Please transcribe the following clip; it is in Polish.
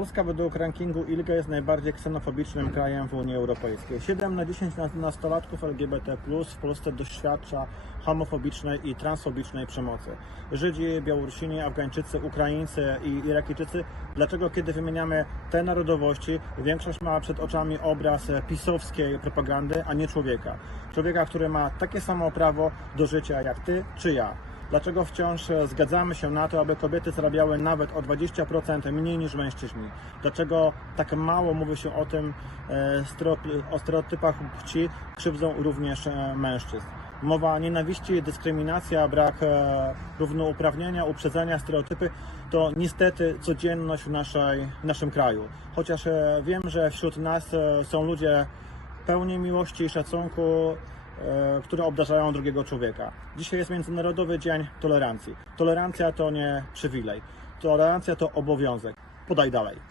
Polska według rankingu ILGA jest najbardziej ksenofobicznym krajem w Unii Europejskiej. 7 na 10 nas- nastolatków LGBT w Polsce doświadcza homofobicznej i transfobicznej przemocy. Żydzi, Białorusini, Afgańczycy, Ukraińcy i Irakijczycy. Dlaczego kiedy wymieniamy te narodowości, większość ma przed oczami obraz pisowskiej propagandy, a nie człowieka. Człowieka, który ma takie samo prawo do życia jak ty czy ja. Dlaczego wciąż e, zgadzamy się na to, aby kobiety zarabiały nawet o 20% mniej niż mężczyźni? Dlaczego tak mało mówi się o tym, e, o stereotypach płci krzywdzą również e, mężczyzn? Mowa nienawiści, dyskryminacja, brak równouprawnienia, uprzedzenia, stereotypy to niestety codzienność w, naszej, w naszym kraju. Chociaż wiem, że wśród nas są ludzie pełni miłości i szacunku, które obdarzają drugiego człowieka. Dzisiaj jest Międzynarodowy Dzień Tolerancji. Tolerancja to nie przywilej. Tolerancja to obowiązek. Podaj dalej.